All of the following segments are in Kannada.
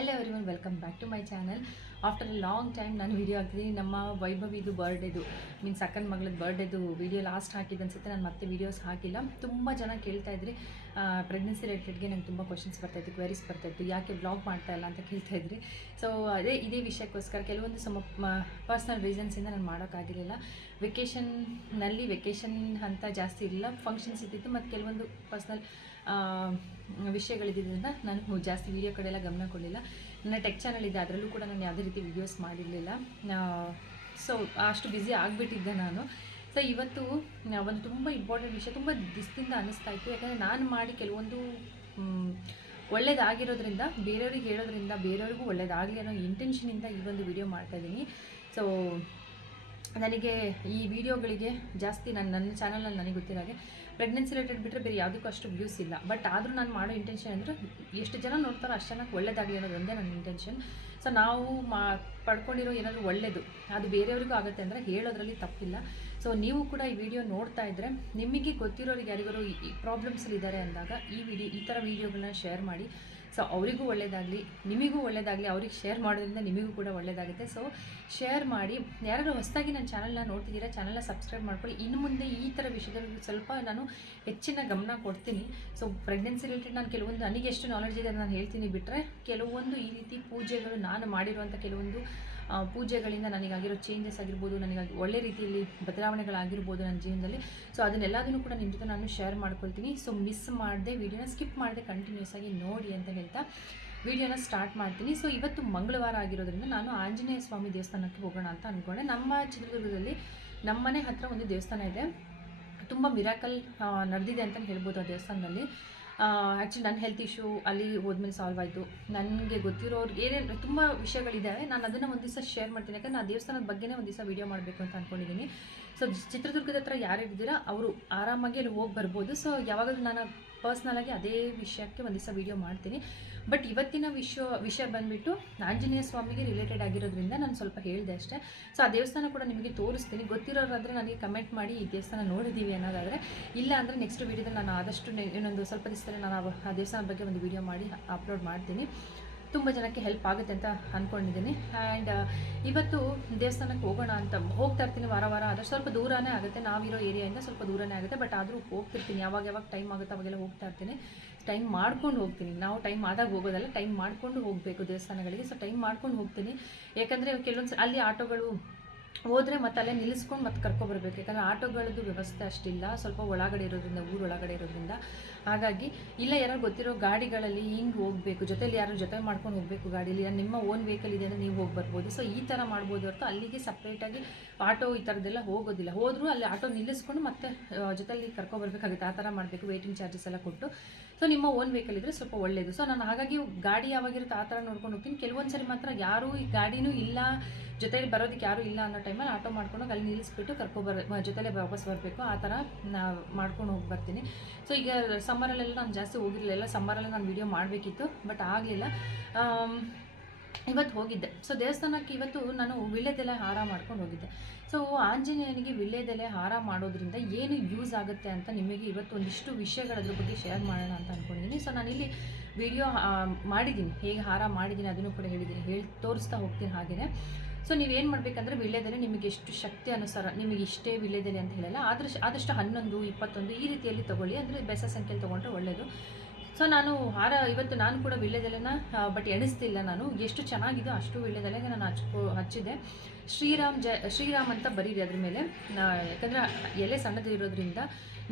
Hello everyone welcome back to my channel after a long time ನಾನು ವೀಡಿಯೋ ಹಾಕಿದ್ದೀನಿ ನಮ್ಮ ವೈಭವಿದು ಬರ್ಡೇದು ಮೀನ್ಸ್ ಅಕ್ಕನ ಮಗಳದ್ದು ಬರ್ಡೇದು ವೀಡಿಯೋ ಲಾಸ್ಟ್ ಹಾಕಿದ್ದು ಅನ್ಸುತ್ತೆ. ನಾನು ಮತ್ತೆ ವೀಡಿಯೋಸ್ ಹಾಕಿಲ್ಲ. ತುಂಬ ಜನ ಕೇಳ್ತಾ ಇದ್ರಿ. ಪ್ರೆಗ್ನೆನ್ಸಿ ರಿಲೇಟೆಡ್ಗೆ ನಂಗೆ ತುಂಬ ಕ್ವಶನ್ಸ್ ಬರ್ತಾಯಿತ್ತು ಕ್ವೆರೀಸ್ ಬರ್ತಾಯಿತ್ತು ಯಾಕೆ ಬ್ಲಾಗ್ ಮಾಡ್ತಾ ಇಲ್ಲ ಅಂತ ಕೇಳ್ತಾ ಇದ್ರಿ. ಸೊ ಅದೇ ಇದೇ ವಿಷಯಕ್ಕೋಸ್ಕರ ಕೆಲವೊಂದು ಸಮ ಪರ್ಸ್ನಲ್ ರೀಸನ್ಸಿಂದ ನಾನು ಮಾಡೋಕ್ಕಾಗಿರಲಿಲ್ಲ ವೆಕೇಷನ್ನಲ್ಲಿ ವೆಕೇಷನ್ ಅಂತ ಜಾಸ್ತಿ ಇರಲಿಲ್ಲ ಫಂಕ್ಷನ್ಸ್ ಇದ್ದಿತ್ತು, ಮತ್ತು ಕೆಲವೊಂದು ಪರ್ಸ್ನಲ್ ವಿಷಯಗಳಿದ್ದರಿಂದ ನಾನು ಜಾಸ್ತಿ ವೀಡಿಯೋ ಕಡೆ ಎಲ್ಲ ಗಮನ ಕೊಡಲಿಲ್ಲ. ನನ್ನ ಟೆಕ್ ಚಾನಲ್ ಇದೆ, ಅದರಲ್ಲೂ ಕೂಡ ನಾನು ಯಾವುದೇ ರೀತಿ ವೀಡಿಯೋಸ್ ಮಾಡಿರಲಿಲ್ಲ. ಸೊ ಅಷ್ಟು ಬ್ಯುಸಿ ಆಗಿಬಿಟ್ಟಿದ್ದೆ ನಾನು. ಸೊ ಇವತ್ತು ಒಂದು ತುಂಬ ಇಂಪಾರ್ಟೆಂಟ್ ವಿಷಯ, ತುಂಬ ದಿಸ್ತಿಂದ ಅನ್ನಿಸ್ತಾ ಇತ್ತು. ಯಾಕಂದರೆ ನಾನು ಮಾಡಿ ಕೆಲವೊಂದು ಒಳ್ಳೇದಾಗಿರೋದ್ರಿಂದ, ಬೇರೆಯವ್ರಿಗೆ ಹೇಳೋದ್ರಿಂದ, ಬೇರೆಯವ್ರಿಗೂ ಒಳ್ಳೇದಾಗಲಿ ಅನ್ನೋ ಇಂಟೆನ್ಷನಿಂದ ಈ ಒಂದು ವಿಡಿಯೋ ಮಾಡ್ತಾಯಿದ್ದೀನಿ ಸೊ ನನಗೆ ಈ ವಿಡಿಯೋಗಳಿಗೆ ಜಾಸ್ತಿ ನನ್ನ ನನ್ನ ಚಾನಲಲ್ಲಿ ನನಗೆ ಗೊತ್ತಿರೋ ಹಾಗೆ ಪ್ರೆಗ್ನೆನ್ಸಿ ರಿಲೇಟೆಡ್ ಬಿಟ್ಟರೆ ಬೇರೆ ಯಾವುದಕ್ಕೂ ಅಷ್ಟು ವ್ಯೂಸ್ ಇಲ್ಲ. ಬಟ್ ಆದರೂ ನಾನು ಮಾಡೋ ಇಂಟೆನ್ಷನ್ ಅಂದರೆ ಎಷ್ಟು ಜನ ನೋಡ್ತಾರೋ ಅಷ್ಟು ಜನಕ್ಕೆ ಒಳ್ಳೇದಾಗಲಿ ಅನ್ನೋದೊಂದೇ ನನ್ನ ಇಂಟೆನ್ಷನ್ ಸೊ ನಾವು ಮಾ, ಪಡ್ಕೊಂಡಿರೋ ಏನಾದರೂ ಒಳ್ಳೆಯದು ಅದು ಬೇರೆಯವ್ರಿಗೂ ಆಗುತ್ತೆ ಅಂದರೆ ಹೇಳೋದ್ರಲ್ಲಿ ತಪ್ಪಿಲ್ಲ. ಸೊ ನೀವು ಕೂಡ ಈ ವಿಡಿಯೋ ನೋಡ್ತಾ ಇದ್ದರೆ ನಿಮಗೆ ಗೊತ್ತಿರೋರಿಗೆ ಯಾರಿಗಾರು ಈ ಇದ್ದಾರೆ ಅಂದಾಗ ಈ ವಿಡಿಯೋ ಈ ಥರ ವೀಡಿಯೋಗಳನ್ನ ಶೇರ್ ಮಾಡಿ. ಸೊ ಅವರಿಗೂ ಒಳ್ಳೆಯದಾಗಲಿ ನಿಮಗೂ ಒಳ್ಳೆಯದಾಗಲಿ ಅವ್ರಿಗೆ ಶೇರ್ ಮಾಡೋದ್ರಿಂದ ನಿಮಗೂ ಕೂಡ ಒಳ್ಳೆಯದಾಗುತ್ತೆ ಸೊ ಶೇರ್ ಮಾಡಿ. ಯಾರಾದರೂ ಹೊಸದಾಗಿ ನನ್ನ ಚಾನಲ್ನ ನೋಡ್ತಿದ್ದೀರಾ ಚಾನಲ್ನ ಸಬ್ಸ್ಕ್ರೈಬ್ ಮಾಡ್ಕೊಳ್ಳಿ. ಇನ್ನು ಮುಂದೆ ಈ ಥರ ವಿಷಯದಲ್ಲಿ ಸ್ವಲ್ಪ ನಾನು ಹೆಚ್ಚಿನ ಗಮನ ಕೊಡ್ತೀನಿ. ಸೊ ಪ್ರೆಗ್ನೆನ್ಸಿ ರಿಲೇಟೆಡ್ ನಾನು ಕೆಲವೊಂದು ನನಗೆ ಎಷ್ಟು ನಾಲೆಡ್ಜ್ ಇದೆ ನಾನು ಹೇಳ್ತೀನಿ ಬಿಟ್ಟರೆ ಕೆಲವೊಂದು ಈ ರೀತಿ ಪೂಜೆಗಳು ನಾನು ಮಾಡಿರುವಂಥ ಕೆಲವೊಂದು ಪೂಜೆಗಳಿಂದ ನನಗಾಗಿರೋ ಚೇಂಜಸ್ ಆಗಿರ್ಬೋದು, ನನಗಾಗಿ ಒಳ್ಳೆ ರೀತಿಯಲ್ಲಿ ಬದಲಾವಣೆಗಳಾಗಿರ್ಬೋದು ನನ್ನ ಜೀವನದಲ್ಲಿ. ಸೊ ಅದನ್ನೆಲ್ಲದನ್ನು ಕೂಡ ನಿಮ್ಮ ಜೊತೆ ನಾನು ಶೇರ್ ಮಾಡ್ಕೊಳ್ತೀನಿ. ಸೊ ಮಿಸ್ ಮಾಡದೆ ವಿಡಿಯೋನ ಸ್ಕಿಪ್ ಮಾಡದೆ ಕಂಟಿನ್ಯೂಸ್ ಆಗಿ ನೋಡಿ ಅಂತ ಹೇಳ್ತಾ ವಿಡಿಯೋನ ಸ್ಟಾರ್ಟ್ ಮಾಡ್ತೀನಿ. ಸೊ ಇವತ್ತು ಮಂಗಳವಾರ ಆಗಿರೋದ್ರಿಂದ ನಾನು ಆಂಜನೇಯ ಸ್ವಾಮಿ ದೇವಸ್ಥಾನಕ್ಕೆ ಹೋಗೋಣ ಅಂತ ಅಂದ್ಕೊಂಡೆ ನಮ್ಮ ಚಿತ್ರದುರ್ಗದಲ್ಲಿ ನಮ್ಮನೆ ಹತ್ರ ಒಂದು ದೇವಸ್ಥಾನ ಇದೆ. ತುಂಬ ಮಿರಾಕಲ್ ನಡೆದಿದೆ ಅಂತ ಹೇಳ್ಬೋದು ಆ ದೇವಸ್ಥಾನದಲ್ಲಿ. ಆ್ಯಕ್ಚುಲಿ ನನ್ನ ಹೆಲ್ತ್ ಇಶ್ಯೂ ಅಲ್ಲಿ ಹೋದ್ಮೇಲೆ ಸಾಲ್ವ್ ಆಯಿತು. ನನಗೆ ಗೊತ್ತಿರೋರು ಏನೇನು, ತುಂಬ ವಿಷಯಗಳಿದ್ದಾವೆ ನಾನು ಅದನ್ನು ಒಂದು ದಿವಸ ಶೇರ್ ಮಾಡ್ತೀನಿ. ಯಾಕಂದರೆ ನಾನು ದೇವಸ್ಥಾನದ ಬಗ್ಗೆನೇ ಒಂದು ದಿವಸ ವೀಡಿಯೋ ಮಾಡಬೇಕು ಅಂತ ಅಂದ್ಕೊಂಡಿದ್ದೀನಿ ಸೊ ಚಿತ್ರದುರ್ಗದ ಹತ್ರ ಯಾರು ಇದ್ದೀರಾ ಅವರು ಆರಾಮಾಗಿ ಅಲ್ಲಿ ಹೋಗಿ ಬರ್ಬೋದು. ಸೊ ಯಾವಾಗಲೂ ನಾನು ಪರ್ಸ್ನಲಾಗಿ ಅದೇ ವಿಷಯಕ್ಕೆ ಒಂದು ದಿವಸ ವೀಡಿಯೋ ಮಾಡ್ತೀನಿ. ಬಟ್ ಇವತ್ತಿನ ವಿಷಯ ವಿಷಯ ಬಂದುಬಿಟ್ಟು ಆಂಜನೇಯ ಸ್ವಾಮಿಗೆ ರಿಲೇಟೆಡ್ ಆಗಿರೋದ್ರಿಂದ ನಾನು ಸ್ವಲ್ಪ ಹೇಳಿದೆ ಅಷ್ಟೇ. ಸೊ ಆ ದೇವಸ್ಥಾನ ಕೂಡ ನಿಮಗೆ ತೋರಿಸ್ತೀನಿ. ಗೊತ್ತಿರೋರಾದರೆ ನನಗೆ ಕಮೆಂಟ್ ಮಾಡಿ ಈ ದೇವಸ್ಥಾನ ನೋಡಿದ್ದೀವಿ ಅನ್ನೋದಾದರೆ, ಇಲ್ಲ ಅಂದರೆ ನೆಕ್ಸ್ಟ್ ವೀಡಿಯೋದಲ್ಲಿ ನಾನು ಆದಷ್ಟು ಇನ್ನೊಂದು ಸ್ವಲ್ಪ ದಿವಸದಲ್ಲಿ ನಾನು ಆ- ದೇವಸ್ಥಾನ ಬಗ್ಗೆ ಒಂದು ವೀಡಿಯೋ ಮಾಡಿ ಅಪ್ಲೋಡ್ ಮಾಡ್ತೀನಿ. ತುಂಬ ಜನಕ್ಕೆ ಹೆಲ್ಪ್ ಆಗುತ್ತೆ ಅಂತ ಅಂದ್ಕೊಂಡಿದ್ದೀನಿ ಆ್ಯಂಡ್ ಇವತ್ತು ದೇವಸ್ಥಾನಕ್ಕೆ ಹೋಗೋಣ ಅಂತ ಹೋಗ್ತಾ ಇರ್ತೀನಿ ವಾರ ವಾರ. ಆದರೆ ಸ್ವಲ್ಪ ದೂರನೇ ಆಗುತ್ತೆ. ನಾವಿರೋ ಏರಿಯಾಯಿಂದ ಸ್ವಲ್ಪ ದೂರನೇ ಆಗುತ್ತೆ. ಬಟ್ ಆದರೂ ಹೋಗ್ತಿರ್ತೀನಿ. ಯಾವಾಗ ಯಾವಾಗ ಟೈಮ್ ಆಗುತ್ತೆ ಅವಾಗೆಲ್ಲ ಹೋಗ್ತಾ ಇರ್ತೀನಿ. ಟೈಮ್ ಮಾಡ್ಕೊಂಡು ಹೋಗ್ತೀನಿ. ನಾವು ಟೈಮ್ ಆದಾಗ ಹೋಗೋದಲ್ಲ ಟೈಮ್ ಮಾಡಿಕೊಂಡು ಹೋಗಬೇಕು ದೇವಸ್ಥಾನಗಳಿಗೆ. ಸೊ ಟೈಮ್ ಮಾಡ್ಕೊಂಡು ಹೋಗ್ತೀನಿ. ಯಾಕಂದರೆ ಕೆಲವೊಂದು ಅಲ್ಲಿ ಆಟೋಗಳು ಹೋದರೆ ಮತ್ತೆ ಅಲ್ಲೇ ನಿಲ್ಲಿಸ್ಕೊಂಡು ಮತ್ತೆ ಕರ್ಕೊಬರ್ಬೇಕು. ಯಾಕಂದರೆ ಆಟೋಗಳದ್ದು ವ್ಯವಸ್ಥೆ ಅಷ್ಟಿಲ್ಲ. ಸ್ವಲ್ಪ ಒಳಗಡೆ ಇರೋದ್ರಿಂದ, ಊರು ಒಳಗಡೆ ಇರೋದ್ರಿಂದ. ಹಾಗಾಗಿ ಇಲ್ಲ ಯಾರೋ ಗೊತ್ತಿರೋ ಗಾಡಿಗಳಲ್ಲಿ ಹಿಂಗೆ ಹೋಗಬೇಕು. ಜೊತೆಲಿ ಯಾರು ಜೊತೆ ಮಾಡ್ಕೊಂಡು ಹೋಗಬೇಕು ಗಾಡೀಲಿ. ನಿಮ್ಮ ಓನ್ ವೆಹಿಕಲ್ ಇದೆ ಅಂದರೆ ನೀವು ಹೋಗಿ ಬರ್ಬೋದು. ಸೊ ಈ ಥರ ಮಾಡ್ಬೋದು ಹೊರತು ಅಲ್ಲಿಗೆ ಸಪ್ರೇಟಾಗಿ ಆಟೋ ಈ ಥರದ್ದೆಲ್ಲ ಹೋಗೋದಿಲ್ಲ. ಹೋದರೂ ಅಲ್ಲಿ ಆಟೋ ನಿಲ್ಲಿಸ್ಕೊಂಡು ಮತ್ತೆ ಜೊತೆಲಿ ಕರ್ಕೊಬರ್ಬೇಕಾಗುತ್ತೆ. ಆ ಥರ ಮಾಡಬೇಕು. ವೇಟಿಂಗ್ ಚಾರ್ಜಸ್ ಎಲ್ಲ ಕೊಟ್ಟು. ಸೊ ನಿಮ್ಮ ಓನ್ ವೆಹಿಕಲ್ ಇದ್ದರೆ ಸ್ವಲ್ಪ ಒಳ್ಳೆಯದು ಸೊ ನಾನು ಹಾಗಾಗಿ ಗಾಡಿ ಯಾವಾಗಿರುತ್ತೆ ಆ ಥರ ನೋಡ್ಕೊಂಡು ಹೋಗ್ತೀನಿ. ಕೆಲವೊಂದು ಸರಿ ಮಾತ್ರ ಯಾರೂ ಈ ಗಾಡಿನೂ ಇಲ್ಲ. ಜೊತೆಲಿ ಬರೋದಕ್ಕೆ ಯಾರೂ ಇಲ್ಲ ಅನ್ನೋ ಟೈಮಲ್ಲಿ ಆಟೋ ಮಾಡ್ಕೊಂಡು ಅಲ್ಲಿ ನಿಲ್ಲಿಸ್ಬಿಟ್ಟು ಕರ್ಕೊಬರ್ ಜೊತೆಲೇ ವಾಪಸ್ ಬರಬೇಕು. ಆ ಥರ ನಾ ಮಾಡ್ಕೊಂಡು ಹೋಗಿ ಬರ್ತೀನಿ. ಸೊ ಈಗ ಸಮ್ಮರಲ್ಲೆಲ್ಲ ನಾನು ಜಾಸ್ತಿ ಹೋಗಿರಲಿಲ್ಲ. ಸಮ್ಮರಲ್ಲಿ ನಾನು ವೀಡಿಯೋ ಮಾಡಬೇಕಿತ್ತು ಬಟ್ ಆಗಲಿಲ್ಲ. ಇವತ್ತು ಹೋಗಿದ್ದೆ. ಸೊ ದೇವಸ್ಥಾನಕ್ಕೆ ಇವತ್ತು ನಾನು ವಿಳ್ಯದೆಲೆ ಹಾರ ಮಾಡ್ಕೊಂಡು ಹೋಗಿದ್ದೆ. ಸೊ ಆಂಜನೇಯನಿಗೆ ವಿಳ್ಯದೆಲೆ ಹಾರ ಮಾಡೋದ್ರಿಂದ ಏನು ಯೂಸ್ ಆಗುತ್ತೆ ಅಂತ ನಿಮಗೆ ಇವತ್ತು ಒಂದಿಷ್ಟು ವಿಷಯಗಳ ಅದ್ರ ಬಗ್ಗೆ ಶೇರ್ ಮಾಡೋಣ ಅಂತ ಅಂದ್ಕೊಂಡಿದ್ದೀನಿ ಸೊ ನಾನಿಲ್ಲಿ ವಿಡಿಯೋ ಮಾಡಿದ್ದೀನಿ. ಹೇಗೆ ಹಾರ ಮಾಡಿದ್ದೀನಿ ಅದನ್ನು ಕೂಡ ಹೇಳಿದ್ದೀನಿ ಹೇಳಿ, ತೋರಿಸ್ತಾ ಹೋಗ್ತೀನಿ ಹಾಗೆಯೇ ಸೊ ನೀವೇನು ಮಾಡಬೇಕಂದ್ರೆ ವಿಳ್ಯದೆಲೆ ನಿಮಗೆ ಎಷ್ಟು ಶಕ್ತಿ ಅನುಸಾರ, ನಿಮಗೆ ಇಷ್ಟೇ ವಿಳ್ಯದೆಲೆ ಅಂತ ಹೇಳಲ್ಲ. ಆದ್ರೆ ಆದಷ್ಟು ಹನ್ನೊಂದು, ಇಪ್ಪತ್ತೊಂದು ಈ ರೀತಿಯಲ್ಲಿ ತೊಗೊಳ್ಳಿ. ಅಂದರೆ ಬೆಸ ಸಂಖ್ಯೆಯಲ್ಲಿ ತೊಗೊಂಡ್ರೆ ಒಳ್ಳೆಯದು ಸೊ ನಾನು ಹಾರ ಇವತ್ತು ನಾನು ಕೂಡ ವಿಳ್ಯದೆಲೆನ ಬಟ್ ಎಣಿಸ್ತಿಲ್ಲ ನಾನು. ಎಷ್ಟು ಚೆನ್ನಾಗಿದೆ ಅಷ್ಟು ವಿಳ್ಯದೆಲೆಗೆ ನಾನು ಹಚ್ಕೊ, ಹಚ್ಚಿದೆ. ಶ್ರೀರಾಮ್ ಜ, ಶ್ರೀರಾಮ್ ಅಂತ ಬರೀರಿ ಅದ್ರ ಮೇಲೆ. ಯಾಕಂದರೆ ಎಲೆ ಸಣ್ಣದಿರೋದ್ರಿಂದ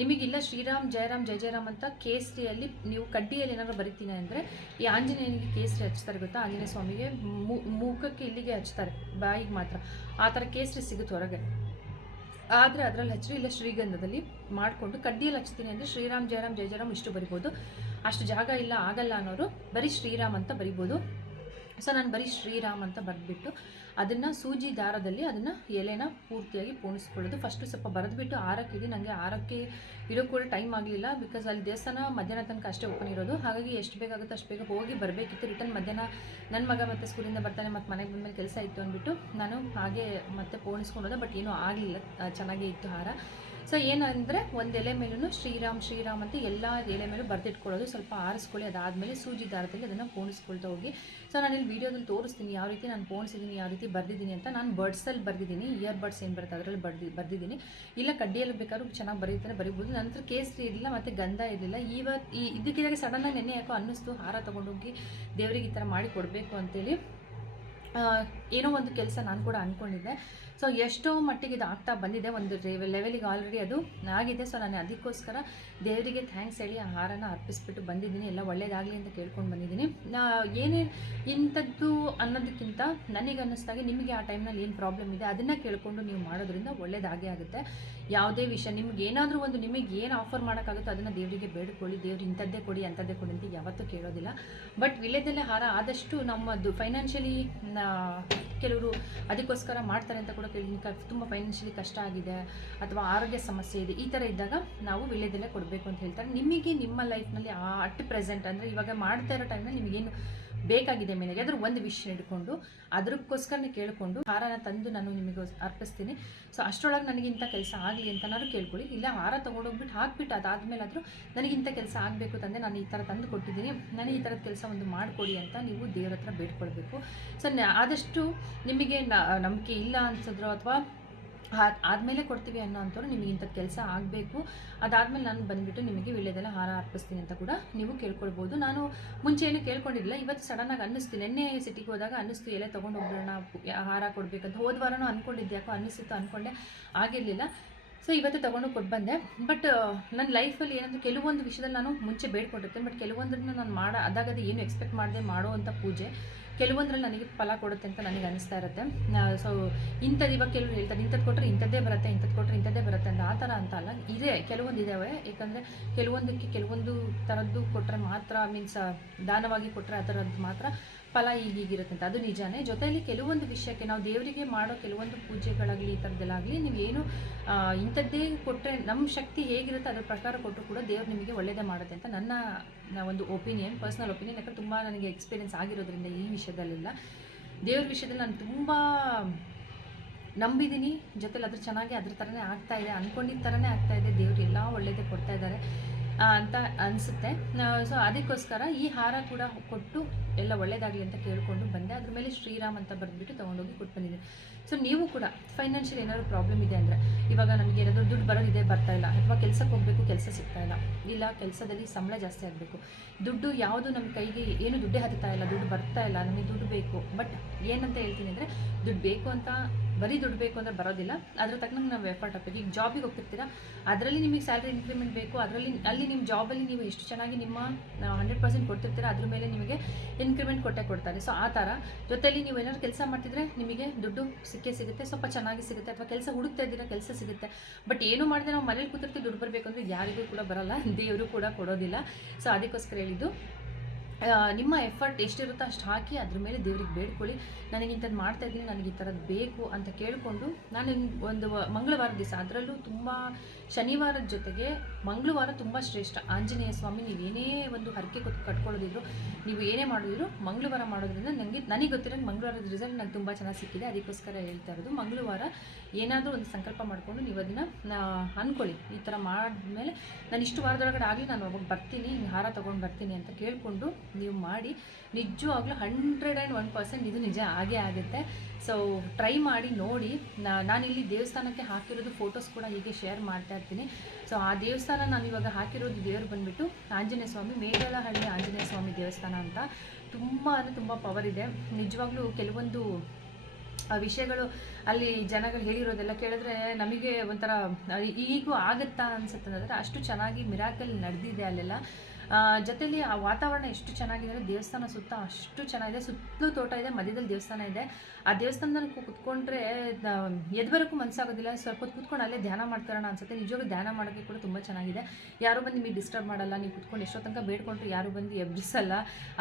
ನಿಮಗಿಲ್ಲ ಶ್ರೀರಾಮ್, ಜಯರಾಮ್, ಜಯ ಜಯರಾಮ್ ಅಂತ ಕೇಸರಿಯಲ್ಲಿ ನೀವು ಕಡ್ಡಿಯಲ್ಲಿ ಏನಾದ್ರು ಬರಿತೀನಿ ಅಂದರೆ ಈ ಆಂಜನೇಯನಿಗೆ ಕೇಸರಿ ಹಚ್ತಾರೆ ಗೊತ್ತಾ? ಆಂಜನೇಯ ಸ್ವಾಮಿಗೆ ಮೂಕಕ್ಕೆ ಇಲ್ಲಿಗೆ ಹಚ್ತಾರೆ, ಬಾಯಿಗೆ ಮಾತ್ರ. ಆ ಥರ ಕೇಸರಿ ಸಿಗುತ್ತೆ ಹೊರಗೆ. ಆದರೆ ಅದರಲ್ಲಿ ಹಚ್ಚಿರಿ ಇಲ್ಲ ಶ್ರೀಗಂಧದಲ್ಲಿ ಮಾಡಿಕೊಂಡು ಕಡ್ಡಿಯಲ್ಲಿ ಹಚ್ತೀನಿ ಅಂದರೆ ಶ್ರೀರಾಮ್, ಜಯರಾಮ್, ಜಯ ಜಯರಾಮ್ ಇಷ್ಟು ಬರಿಬೋದು. ಅಷ್ಟು ಜಾಗ ಇಲ್ಲ, ಆಗಲ್ಲ ಅನ್ನೋರು ಬರೀ ಶ್ರೀರಾಮ್ ಅಂತ ಬರಿಬೋದು. ಸೊ ನಾನು ಬರೀ ಶ್ರೀರಾಮ್ ಅಂತ ಬರೆದ್ಬಿಟ್ಟು ಅದನ್ನು ಸೂಜಿ ದಾರದಲ್ಲಿ ಅದನ್ನು ಎಲೆನ ಪೂರ್ತಿಯಾಗಿ ಪೋಣಿಸ್ಕೊಳ್ಳೋದು. ಫಸ್ಟು ಸ್ವಲ್ಪ ಬರೆದ್ಬಿಟ್ಟು ಆರಕ್ಕೆ ಇದೆ ನನಗೆ ಆರಕ್ಕೆ ಇರೋ ಕೂಡ ಟೈಮ್ ಆಗಲಿಲ್ಲ ಬಿಕಾಸ್ ಅಲ್ಲಿ ದೇವಸ್ಥಾನ ಮಧ್ಯಾಹ್ನ ತನಕ ಅಷ್ಟೇ ಓಪನ್ ಇರೋದು. ಹಾಗಾಗಿ ಎಷ್ಟು ಬೇಕಾಗುತ್ತೆ ಅಷ್ಟು ಬೇಗ ಹೋಗಿ ಬರಬೇಕಿತ್ತು. ರಿಟರ್ನ್ ಮಧ್ಯಾಹ್ನ ನನ್ನ ಮಗ ಮತ್ತು ಸ್ಕೂಲಿಂದ ಬರ್ತಾನೆ ಮತ್ತು ಮನೆಗೆ ಬಂದಮೇಲೆ ಕೆಲಸ ಇತ್ತು ಅಂದ್ಬಿಟ್ಟು ನಾನು ಹಾಗೆ ಮತ್ತೆ ಪೋಣಿಸ್ಕೊಂಡೋದೆ ಬಟ್ ಏನೂ ಆಗಲಿಲ್ಲ. ಚೆನ್ನಾಗೇ ಇತ್ತು ಹಾರ. ಸೊ ಏನಂದರೆ ಒಂದು ಎಲೆ ಮೇಲೂ ಶ್ರೀರಾಮ್ ಶ್ರೀರಾಮ್ ಅಂತ ಎಲ್ಲ ಎಲೆ ಮೇಲೂ ಬರೆದಿಟ್ಕೊಳ್ಳೋದು. ಸ್ವಲ್ಪ ಆರಿಸ್ಕೊಳ್ಳಿ, ಅದಾದಮೇಲೆ ಸೂಜಿ ದಾರದಲ್ಲಿ ಅದನ್ನು ಪೋಣಿಸ್ಕೊಳ್ತಾ ಹೋಗಿ. ಸೊ ನಾನು ಇಲ್ಲಿ ವೀಡಿಯೋದಲ್ಲಿ ತೋರಿಸ್ತೀನಿ ಯಾವ ರೀತಿ ನಾನು ಪೋಣಿಸಿದ್ದೀನಿ ಯಾವ ರೀತಿ ಬರೆದಿದ್ದೀನಿ ಅಂತ. ನಾನು ಬರ್ಡ್ಸಲ್ಲಿ ಬರೆದಿದ್ದೀನಿ ಇಯರ್ ಬರ್ಡ್ಸ್ ಏನು ಬರುತ್ತೆ ಅದರಲ್ಲಿ ಬರ್ದಿ ಬರ್ದಿದ್ದೀನಿ ಇಲ್ಲ ಕಡ್ಡಿಯಲ್ಲಿ ಬೇಕಾದ್ರೂ ಚೆನ್ನಾಗಿ ಬರೀತಾರೆ, ಬರಿಬೋದು. ನಂತರ ಕೇಸರಿ ಇರಲಿಲ್ಲ, ಮತ್ತು ಗಂಧ ಇರಲಿಲ್ಲ. ಇವತ್ತು ಈ ಇದಕ್ಕಿದಾಗ ಸಡನ್ನಾಗಿ ನೆನ್ನೆ ಯಾಕೋ ಅನ್ನಿಸ್ತು. ಹಾರ ತೊಗೊಂಡೋಗಿ ದೇವರಿಗೆ ಈ ಥರ ಮಾಡಿ ಕೊಡಬೇಕು ಅಂತೇಳಿ. ಏನೋ ಒಂದು ಕೆಲಸ ನಾನು ಕೂಡ ಅಂದ್ಕೊಂಡಿದ್ದೆ ಸೊ ಎಷ್ಟೋ ಮಟ್ಟಿಗೆ ಇದು ಆಗ್ತಾ ಬಂದಿದೆ. ಒಂದು ಲೆವೆಲಿಗೆ ಆಲ್ರೆಡಿ ಅದು ಆಗಿದೆ. ಸೊ ನಾನು ಅದಕ್ಕೋಸ್ಕರ ದೇವರಿಗೆ ಥ್ಯಾಂಕ್ಸ್ ಹೇಳಿ ಆ ಹಾರನ ಅರ್ಪಿಸ್ಬಿಟ್ಟು ಬಂದಿದ್ದೀನಿ. ಎಲ್ಲ ಒಳ್ಳೇದಾಗಲಿ ಅಂತ ಕೇಳ್ಕೊಂಡು ಬಂದಿದ್ದೀನಿ. ಏನೇ ಇಂಥದ್ದು ಅನ್ನೋದಕ್ಕಿಂತ ನನಗೆ ಅನ್ನಿಸ್ದಾಗೆ ನಿಮಗೆ ಆ ಟೈಮ್ನಲ್ಲಿ ಏನು ಪ್ರಾಬ್ಲಮ್ ಇದೆ ಅದನ್ನು ಕೇಳಿಕೊಂಡು ನೀವು ಮಾಡೋದ್ರಿಂದ ಒಳ್ಳೇದಾಗೇ ಆಗುತ್ತೆ. ಯಾವುದೇ ವಿಷಯ ನಿಮ್ಗೆ ಏನಾದರೂ ಒಂದು ನಿಮಗೆ ಏನು ಆಫರ್ ಮಾಡೋಕ್ಕಾಗುತ್ತೋ ಅದನ್ನು ದೇವರಿಗೆ ಬೇಡ್ಕೊಳ್ಳಿ. ದೇವ್ರು ಇಂಥದ್ದೇ ಕೊಡಿ, ಅಂಥದ್ದೇ ಕೊಡಿ ಅಂತ ಯಾವತ್ತೂ ಕೇಳೋದಿಲ್ಲ. ಬಟ್ ವಿಳ್ಯದಲ್ಲೇ ಹಾರ ಆದಷ್ಟು ನಮ್ಮದು ಫೈನಾನ್ಷಿಯಲಿ ಕೆಲವರು ಅದಕ್ಕೋಸ್ಕರ ಮಾಡ್ತಾರೆ ಅಂತ ಕೂಡ ಕೇಳಿ ತುಂಬ ಫೈನಾನ್ಷಿಯಲಿ ಕಷ್ಟ ಆಗಿದೆ ಅಥವಾ ಆರೋಗ್ಯ ಸಮಸ್ಯೆ ಇದೆ, ಈ ಥರ ಇದ್ದಾಗ ನಾವು ವಿಳ್ಯದಲ್ಲೇ ಕೊಡಬೇಕು ಅಂತ ಹೇಳ್ತಾರೆ. ನಿಮಗೆ ನಿಮ್ಮ ಲೈಫ್ನಲ್ಲಿ ಆ ಅಟ್ ಪ್ರೆಸೆಂಟ್ ಅಂದರೆ ಇವಾಗ ಮಾಡ್ತಾ ಇರೋ ಟೈಮ್ನಲ್ಲಿ ನಿಮಗೇನು ಬೇಕಾಗಿದೆ ಮೇಲೆಗೆ ಅದ್ರ ಒಂದು ವಿಷ್ ಹಿಡ್ಕೊಂಡು ಅದಕ್ಕೋಸ್ಕರನೇ ಕೇಳಿಕೊಂಡು, ಹಾರನ ತಂದು ನಾನು ನಿಮಗೆ ಅರ್ಪಿಸ್ತೀನಿ. ಸೊ ಅಷ್ಟರೊಳಗೆ ನನಗಿಂತ ಕೆಲಸ ಆಗಲಿ ಅಂತನಾದ್ರು ಕೇಳ್ಕೊಳ್ಳಿ. ಇಲ್ಲ, ಹಾರ ತೊಗೊಂಡೋಗ್ಬಿಟ್ಟು ಹಾಕ್ಬಿಟ್ಟು ಅದಾದಮೇಲೆ ಆದರೂ ನನಗಿಂತ ಕೆಲಸ ಆಗಬೇಕು ತಂದೆ, ನಾನು ಈ ಥರ ತಂದು ಕೊಟ್ಟಿದ್ದೀನಿ. ನನಗೆ ಈ ಥರದ ಕೆಲಸ ಒಂದು ಮಾಡಿಕೊಡಿ ಅಂತ ನೀವು ದೇವ್ರ ಹತ್ರ ಬೇಡ್ಕೊಳ್ಬೇಕು. ಸೊ ಆದಷ್ಟು ನಿಮಗೆ ನಂಬಿಕೆ ಇಲ್ಲ ಅನ್ಸಿದ್ರು ಅಥವಾ ಆದಮೇಲೆ ಕೊಡ್ತೀವಿ ಅನ್ನೋ ಅಂಥವ್ರು ನಿಮಗೆ ಇಂಥ ಕೆಲಸ ಆಗಬೇಕು. ಅದಾದಮೇಲೆ ನಾನು ಬಂದುಬಿಟ್ಟು ನಿಮಗೆ ವಿಳ್ಯದೆಲ್ಲ ಹಾರ ಅರ್ಪಿಸ್ತೀನಿ ಅಂತ ಕೂಡ ನೀವು ಕೇಳ್ಕೊಳ್ಬೋದು. ನಾನು ಮುಂಚೆ ಏನು ಕೇಳ್ಕೊಂಡಿರಲಿಲ್ಲ, ಇವತ್ತು ಸಡನ್ನಾಗಿ ಅನ್ನಿಸ್ತು. ನೆನ್ನೆ ಸಿಟಿಗೆ ಹೋದಾಗ ಅನ್ನಿಸ್ತು ಎಲೆ ತೊಗೊಂಡು ಹೋಗ್ಬಿಡೋಣ, ಹಾರ ಕೊಡಬೇಕಂತ. ಹೋದ ವಾರನೂ ಅಂದ್ಕೊಂಡಿದ್ದೆ ಯಾಕೋ ಅನ್ನಿಸ್ತಿತ್ತು ಅಂದ್ಕೊಂಡೆ ಆಗಿರಲಿಲ್ಲ. ಸೊ ಇವತ್ತು ತೊಗೊಂಡು ಕೊಟ್ಟು ಬಂದೆ. ಬಟ್ ನನ್ನ ಲೈಫಲ್ಲಿ ಏನಂದ್ರೆ ಕೆಲವೊಂದು ವಿಷಯದಲ್ಲಿ ನಾನು ಮುಂಚೆ ಬೇಡ್ಕೊಂಡಿರ್ತೇನೆ ಬಟ್ ಕೆಲವೊಂದನ್ನು ನಾನು ಮಾಡ, ಅದಾಗದೇ ಏನು ಎಕ್ಸ್ಪೆಕ್ಟ್ ಮಾಡದೆ ಮಾಡೋ ಅಂಥ ಪೂಜೆ, ಕೆಲವೊಂದ್ರಲ್ಲಿ ನನಗೆ ಫಲ ಕೊಡುತ್ತೆ ಅಂತ ನನಗೆ ಅನಿಸ್ತಾ ಇರುತ್ತೆ. ಸೊ ಇಂಥದ್ದು ಇವಾಗ ಕೆಲವರು ಹೇಳ್ತಾರೆ ಇಂಥದ್ದು ಕೊಟ್ಟರೆ ಇಂಥದ್ದೇ ಬರುತ್ತೆ ಇಂಥದ್ದು ಕೊಟ್ಟರೆ ಇಂಥದ್ದೇ ಬರುತ್ತೆ ಅಂತ ಆ ಥರ ಅಂತ ಅಲ್ಲ. ಇದೆ, ಕೆಲವೊಂದು ಇದ್ದಾವೆ ಯಾಕಂದರೆ ಕೆಲವೊಂದಕ್ಕೆ ಕೆಲವೊಂದು ಥರದ್ದು ಕೊಟ್ಟರೆ ಮಾತ್ರ ಮೀನ್ಸ್ ದಾನವಾಗಿ ಕೊಟ್ಟರೆ ಆ ಥರದ್ದು ಮಾತ್ರ. ಫಲ ಅಂತ ಅದು ನಿಜಾನೇ. ಜೊತೆಯಲ್ಲಿ ಕೆಲವೊಂದು ವಿಷಯಕ್ಕೆ ನಾವು ದೇವರಿಗೆ ಮಾಡೋ ಕೆಲವೊಂದು ಪೂಜೆಗಳಾಗಲಿ, ಈ ಥರದ್ದೆಲ್ಲಾಗಲಿ ನೀವು ಏನು ಇಂಥದ್ದೇ ಕೊಟ್ಟರೆ ನಮ್ಮ ಶಕ್ತಿ ಹೇಗಿರುತ್ತೆ, ಅದ್ರ ಪ್ರಕಾರ ಕೊಟ್ಟರು ಕೂಡ ದೇವ್ರು ನಿಮಗೆ ಒಳ್ಳೆಯದೇ ಮಾಡುತ್ತೆ ಅಂತ ನನ್ನ ಒಂದು ಒಪಿನಿಯನ್ ಪರ್ಸ್ನಲ್ ಒಪಿನಿಯನ್ ಯಾಕಂದ್ರೆ ತುಂಬ ನನಗೆ ಎಕ್ಸ್ಪೀರಿಯನ್ಸ್ ಆಗಿರೋದ್ರಿಂದ ಈ ವಿಷಯದಲ್ಲೆಲ್ಲ. ದೇವ್ರ ವಿಷಯದಲ್ಲಿ ನಾನು ತುಂಬ ನಂಬಿದ್ದೀನಿ. ಜೊತೆಲಿ ಅದ್ರ ಚೆನ್ನಾಗಿ ಅದ್ರ ಥರನೇ ಆಗ್ತಾ ಇದೆ ಅಂದ್ಕೊಂಡಿದ್ದ ಥರನೇ ಆಗ್ತಾ ಇದೆ. ದೇವ್ರು ಎಲ್ಲ ಒಳ್ಳೆಯದೇ ಕೊಡ್ತಾ ಇದ್ದಾರೆ. ಅಂತ ಅನಿಸುತ್ತೆ. ಸೊ ಅದಕ್ಕೋಸ್ಕರ ಈ ಹಾರ ಕೂಡ ಕೊಟ್ಟು ಎಲ್ಲ ಒಳ್ಳೇದಾಗಲಿ ಅಂತ ಕೇಳಿಕೊಂಡು ಬಂದೆ. ಅದ್ರ ಮೇಲೆ ಶ್ರೀರಾಮ್ ಅಂತ ಬರೆದ್ಬಿಟ್ಟು ತೊಗೊಂಡೋಗಿ ಕೊಟ್ಟು ಬಂದಿದ್ದೀನಿ ಸೊ ನೀವು ಕೂಡ ಫೈನಾನ್ಷಿಯಲ್ ಏನಾದರೂ ಪ್ರಾಬ್ಲಮ್ ಇದೆ ಅಂದರೆ, ಇವಾಗ ನಮಗೆ ಏನಾದರೂ ದುಡ್ಡು ಬರೋದಿದೆ, ಬರ್ತಾ ಇಲ್ಲ. ಅಥವಾ ಕೆಲಸಕ್ಕೆ ಹೋಗಬೇಕು, ಕೆಲಸ ಸಿಗ್ತಾ ಇಲ್ಲ. ಇಲ್ಲ, ಕೆಲಸದಲ್ಲಿ ಸಂಬಳ ಜಾಸ್ತಿ ಆಗಬೇಕು. ದುಡ್ಡು ಯಾವುದು ನಮ್ಮ ಕೈಗೆ ಏನು ದುಡ್ಡೇ ಹತ್ತುತ್ತಾ ಇಲ್ಲ, ದುಡ್ಡು ಬರ್ತಾ ಇಲ್ಲ, ನಮಗೆ ದುಡ್ಡು ಬೇಕು. ಬಟ್ ಏನಂತ ಹೇಳ್ತೀನಿ ಅಂದರೆ, ದುಡ್ಡು ಬೇಕು ಅಂತ ಬರೀ ದುಡ್ಡು ಬೇಕು ಅಂದರೆ ಬರೋದಿಲ್ಲ. ಅದ್ರ ತಕ್ಕನಂಗೆ ನಾವು ಎಫರ್ಟ್ ಹಾಕ್ಬೇಕು. ಈಗ ಜಾಬಿಗೆ ಹೋಗ್ತಿರ್ತೀರಾ, ಅದರಲ್ಲಿ ನಿಮಗೆ ಸ್ಯಾಲ್ರಿ ಇನ್ಕ್ರಿಮೆಂಟ್ ಬೇಕು, ಅದರಲ್ಲಿ ಅಲ್ಲಿ ನಿಮ್ಮ ಜಾಬಲ್ಲಿ ನೀವು ಎಷ್ಟು ಚೆನ್ನಾಗಿ ನಿಮ್ಮ ಹಂಡ್ರೆಡ್ ಪರ್ಸೆಂಟ್ ಕೊಡ್ತಿರ್ತೀರಾ, ಅದ್ರ ಮೇಲೆ ನಿಮಗೆ ಇನ್ಕ್ರಿಮೆಂಟ್ ಕೊಟ್ಟೆ ಕೊಡ್ತಾರೆ. ಸೊ ಆ ಥರ. ಜೊತೆಯಲ್ಲಿ ನೀವು ಏನಾದ್ರು ಕೆಲಸ ಮಾಡ್ತಿದ್ರೆ ನಿಮಗೆ ದುಡ್ಡು ಸಿಕ್ಕೇ ಸಿಗುತ್ತೆ, ಸ್ವಲ್ಪ ಚೆನ್ನಾಗಿ ಸಿಗುತ್ತೆ, ಅಥವಾ ಕೆಲಸ ಹುಡುಕ್ತಾ ಇದ್ದೀರಾ, ಕೆಲಸ ಸಿಗುತ್ತೆ. ಬಟ್ ಏನು ಮಾಡಿದ್ರೆ ನಾವು ಮನೇಲಿ ಕೂತಿರ್ತೀವಿ, ದುಡ್ಡು ಬರಬೇಕು ಅಂದರೆ ಯಾರಿಗೂ ಕೂಡ ಬರಲ್ಲ, ದೇವರು ಕೂಡ ಕೊಡೋದಿಲ್ಲ. ಸೊ ಅದಕ್ಕೋಸ್ಕರ ಹೇಳಿದ್ದು ನಿಮ್ಮ ಎಫರ್ಟ್ ಎಷ್ಟಿರುತ್ತೋ ಅಷ್ಟು ಹಾಕಿ ಅದ್ರ ಮೇಲೆ ದೇವ್ರಿಗೆ ಬೇಡ್ಕೊಳ್ಳಿ. ನನಗೆ ಇಂಥದ್ದು ಮಾಡ್ತಾ ಇದ್ದೀನಿ, ನನಗೆ ಈ ಥರದ್ದು ಬೇಕು ಅಂತ ಕೇಳಿಕೊಂಡು ನಾನು ಒಂದು ಮಂಗಳವಾರ ದಿವಸ, ಅದರಲ್ಲೂ ತುಂಬ ಶನಿವಾರದ ಜೊತೆಗೆ ಮಂಗಳವಾರ ತುಂಬ ಶ್ರೇಷ್ಠ. ಆಂಜನೇಯ ಸ್ವಾಮಿ ನೀವೇನೇ ಒಂದು ಹರಕೆ ಕೊಟ್ಟು ಕಟ್ಕೊಳ್ಳೋದಿದ್ರು, ನೀವು ಏನೇ ಮಾಡಿದ್ರು ಮಂಗಳವಾರ ಮಾಡೋದ್ರಿಂದ ನನಗೆ ನನಗೆ ಗೊತ್ತಿರೋ ಮಂಗಳವಾರದ ರಿಸಲ್ಟ್ ನಂಗೆ ತುಂಬ ಚೆನ್ನಾಗಿ ಸಿಕ್ಕಿದೆ. ಅದಕ್ಕೋಸ್ಕರ ಹೇಳ್ತಾ ಇರೋದು, ಮಂಗಳವಾರ ಏನಾದರೂ ಒಂದು ಸಂಕಲ್ಪ ಮಾಡಿಕೊಂಡು ನೀವು ಅದನ್ನು ಅಂದ್ಕೊಳ್ಳಿ ಈ ಥರ ಮಾಡಿದ್ಮೇಲೆ ನಾನು ಇಷ್ಟು ವಾರದೊಳಗಡೆ ಆಗಲಿ, ನಾನು ಅವಾಗ ಬರ್ತೀನಿ ಹಾರ ತೊಗೊಂಡು ಬರ್ತೀನಿ ಅಂತ ಕೇಳಿಕೊಂಡು ನೀವು ಮಾಡಿ, ನಿಜವಾಗ್ಲೂ ಹಂಡ್ರೆಡ್ ಆ್ಯಂಡ್ ಒನ್ ಪರ್ಸೆಂಟ್ ಇದು ನಿಜ ಆಗೇ ಆಗುತ್ತೆ. ಸೊ ಟ್ರೈ ಮಾಡಿ ನೋಡಿ. ನಾನು ನಾನಿಲ್ಲಿ ದೇವಸ್ಥಾನಕ್ಕೆ ಹಾಕಿರೋದು ಫೋಟೋಸ್ ಕೂಡ ಹೀಗೆ ಶೇರ್ ಮಾಡ್ತಾ ಇರ್ತೀನಿ. ಸೊ ಆ ದೇವಸ್ಥಾನ ನಾನು ಇವಾಗ ಹಾಕಿರೋದು ದೇವರು ಬಂದುಬಿಟ್ಟು ಆಂಜನೇಯ ಸ್ವಾಮಿ ಮೇಡಲಹಳ್ಳಿ ಆಂಜನೇಯ ಸ್ವಾಮಿ ದೇವಸ್ಥಾನ ಅಂತ. ತುಂಬ ಅಂದರೆ ತುಂಬ ಪವರ್ ಇದೆ. ನಿಜವಾಗ್ಲೂ ಕೆಲವೊಂದು, ಆ ವಿಷಯಗಳು ಅಲ್ಲಿ ಜನಗಳು ಹೇಳಿರೋದೆಲ್ಲ ಕೇಳಿದ್ರೆ ನಮಗೆ ಒಂಥರ ಈಗೂ ಆಗುತ್ತಾ ಅನ್ಸುತ್ತೆ. ಅಂದರೆ ಅಷ್ಟು ಚೆನ್ನಾಗಿ ಮಿರಾಕಲ್ ನಡೆದಿದೆ ಅಲ್ಲೆಲ್ಲ. ಜೊತೆಲಿ ಆ ವಾತಾವರಣ ಎಷ್ಟು ಚೆನ್ನಾಗಿದೆ ಅಂದರೆ ದೇವಸ್ಥಾನ ಸುತ್ತ ಅಷ್ಟು ಚೆನ್ನಾಗಿದೆ. ಸುತ್ತಲೂ ತೋಟ ಇದೆ, ಮಧ್ಯದಲ್ಲಿ ದೇವಸ್ಥಾನ ಇದೆ. ಆ ದೇವಸ್ಥಾನದಲ್ಲಿ ಕುತ್ಕೊಂಡ್ರೆ ಎದ್ವರೆಗೂ ಮನಸ್ಸಾಗೋದಿಲ್ಲ ಸ್ವಲ್ಪ ಹೊತ್ತು ಕುತ್ಕೊಂಡು ಅಲ್ಲೇ ಧ್ಯಾನ ಮಾಡ್ತಾರೋಣ ಅನ್ಸುತ್ತೆ. ನಿಜವಾಗ್ಲೂ ಧ್ಯಾನ ಮಾಡೋಕ್ಕೆ ಕೂಡ ತುಂಬ ಚೆನ್ನಾಗಿದೆ. ಯಾರು ಬಂದು ನಿಮಗೆ ಡಿಸ್ಟರ್ಬ್ ಮಾಡಲ್ಲ. ನೀವು ಕುತ್ಕೊಂಡು ಎಷ್ಟೋ ತನಕ ಬೇಡ್ಕೊಂಡ್ರೆ ಯಾರು ಬಂದು ಎಬ್ಬಿಸಲ್ಲ.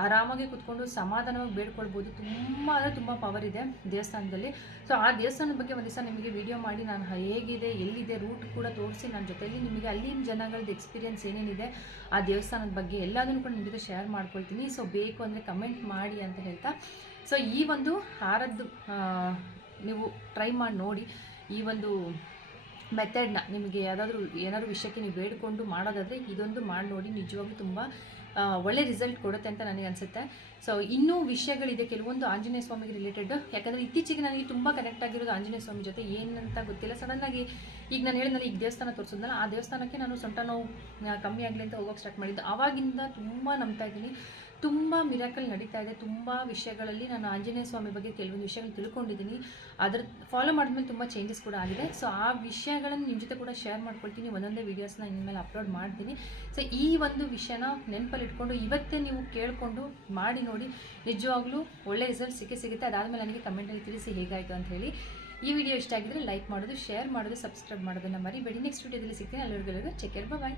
ಆರಾಮಾಗಿ ಕುತ್ಕೊಂಡು ಸಮಾಧಾನವಾಗಿ ಬೇಡ್ಕೊಳ್ಬೋದು. ತುಂಬ, ಅಂದರೆ ತುಂಬ ಪವರ್ ಇದೆ ದೇವಸ್ಥಾನದಲ್ಲಿ. ಸೊ ಆ ದೇವಸ್ಥಾನದ ಬಗ್ಗೆ ಒಂದು ದಿವಸ ನಿಮಗೆ ವಿಡಿಯೋ ಮಾಡಿ. ನಾನು ಹೇಗಿದೆ, ಎಲ್ಲಿದೆ ರೂಟ್ ಕೂಡ ತೋರಿಸಿ. ನನ್ನ ಜೊತೆಯಲ್ಲಿ ನಿಮಗೆ ಅಲ್ಲಿನ ಜನಗಳದ್ದು ಎಕ್ಸ್ಪೀರಿಯನ್ಸ್ ಏನೇನಿದೆ, ಆ ದೇವಸ್ಥಾನದ ಬಗ್ಗೆ ಎಲ್ಲದನ್ನು ಕೂಡ ನಿಮ್ಮ ಜೊತೆ ಶೇರ್ ಮಾಡ್ಕೊಳ್ತೀನಿ. ಸೊ ಬೇಕು ಅಂದರೆ ಕಮೆಂಟ್ ಮಾಡಿ ಅಂತ ಹೇಳ್ತಾ. ಸೊ ಈ ಒಂದು ಹಾರದ್ದು ನೀವು ಟ್ರೈ ಮಾಡಿ ನೋಡಿ. ಈ ಒಂದು ಮೆಥಡ್ನ ನಿಮಗೆ ಯಾವುದಾದ್ರೂ ಏನಾದರೂ ವಿಷಯಕ್ಕೆ ನೀವು ಬೇಡಿಕೊಂಡು ಮಾಡೋದಾದರೆ ಇದೊಂದು ಮಾಡಿ ನೋಡಿ. ನಿಜವಾಗ್ಲೂ ತುಂಬ ಒಳ್ಳೆ ರಿಸಲ್ಟ್ ಕೊಡುತ್ತೆ ಅಂತ ನನಗೆ ಅನಿಸುತ್ತೆ. ಸೊ ಇನ್ನೂ ವಿಷಯಗಳಿದೆ. ಕೆಲವೊಂದು ಆಂಜನೇಯ ಸ್ವಾಮಿಗೆ ರಿಲೇಟೆಡ್ ಯಾಕಂದರೆ ಇತ್ತೀಚೆಗೆ ನನಗೆ ತುಂಬ ಕನೆಕ್ಟ್ ಆಗಿರೋದು ಆಂಜನೇಯ ಸ್ವಾಮಿ ಜೊತೆ ಏನಂತ ಗೊತ್ತಿಲ್ಲ. ಸಡನ್ನಾಗಿ ಈಗ ನಾನು ಹೇಳಿದ್ನಲ್ಲ, ಈಗ ದೇವಸ್ಥಾನ ತೋರಿಸಿದ್ನಲ್ಲ, ಆ ದೇವಸ್ಥಾನಕ್ಕೆ ನಾನು ಸೊಂಟ ನೋವು ಕಮ್ಮಿ ಆಗಲಿ ಅಂತ ಹೋಗೋಕೆ ಸ್ಟಾರ್ಟ್ ಮಾಡಿದ್ದು. ಆವಾಗಿಂದ ತುಂಬ ನಂಬ್ತಾ ಇದ್ದೀನಿ. ತುಂಬ ಮಿರಾಕಲ್ ನಡೀತಾ ಇದೆ. ತುಂಬ ವಿಷಯಗಳಲ್ಲಿ ನಾನು ಆಂಜನೇಯ ಸ್ವಾಮಿ ಬಗ್ಗೆ ಕೆಲವೊಂದು ವಿಷಯಗಳು ತಿಳ್ಕೊಂಡಿದ್ದೀನಿ. ಅದ್ರ ಫಾಲೋ ಮಾಡಿದ್ಮೇಲೆ ತುಂಬ ಚೇಂಜಸ್ ಕೂಡ ಆಗಿದೆ. ಸೊ ಆ ವಿಷಯಗಳನ್ನು ನಿಮ್ಮ ಜೊತೆ ಕೂಡ ಶೇರ್ ಮಾಡ್ಕೊಳ್ತೀನಿ. ಒಂದೊಂದೇ ವೀಡಿಯೋಸ್ನ ಇನ್ಮೇಲೆ ಅಪ್ಲೋಡ್ ಮಾಡ್ತೀನಿ. ಸೊ ಈ ಒಂದು ವಿಷಯನ ನೆನಪಲ್ಲಿ ಇಟ್ಕೊಂಡು ಇವತ್ತೇ ನೀವು ಕೇಳಿಕೊಂಡು ಮಾಡಿ ನೋಡಿ. ನಿಜವಾಗ್ಲೂ ಒಳ್ಳೆ ರಿಸಲ್ಟ್ ಸಿಕ್ಕೇ ಸಿಗುತ್ತೆ. ಅದಾದಮೇಲೆ ನನಗೆ ಕಮೆಂಟಲ್ಲಿ ತಿಳಿಸಿ ಹೇಗಾಯಿತು ಅಂತ ಹೇಳಿ. ಈ ವಿಡಿಯೋ ಇಷ್ಟ ಆಗಿದ್ರೆ ಲೈಕ್ ಮಾಡೋದು ಶೇರ್ ಮಾಡೋದು ಸಬ್ಸ್ಕ್ರೈಬ್ ಮಾಡೋದನ್ನು ಮರಿಬೇಡಿ. ನೆಕ್ಸ್ಟ್ ವಿಡಿಯೋದಲ್ಲಿ ಸಿಗ್ತೀನಿ. ಅಲ್ಲಿವರೆಗೂ ಚೆಕ್ ಬಾಯ್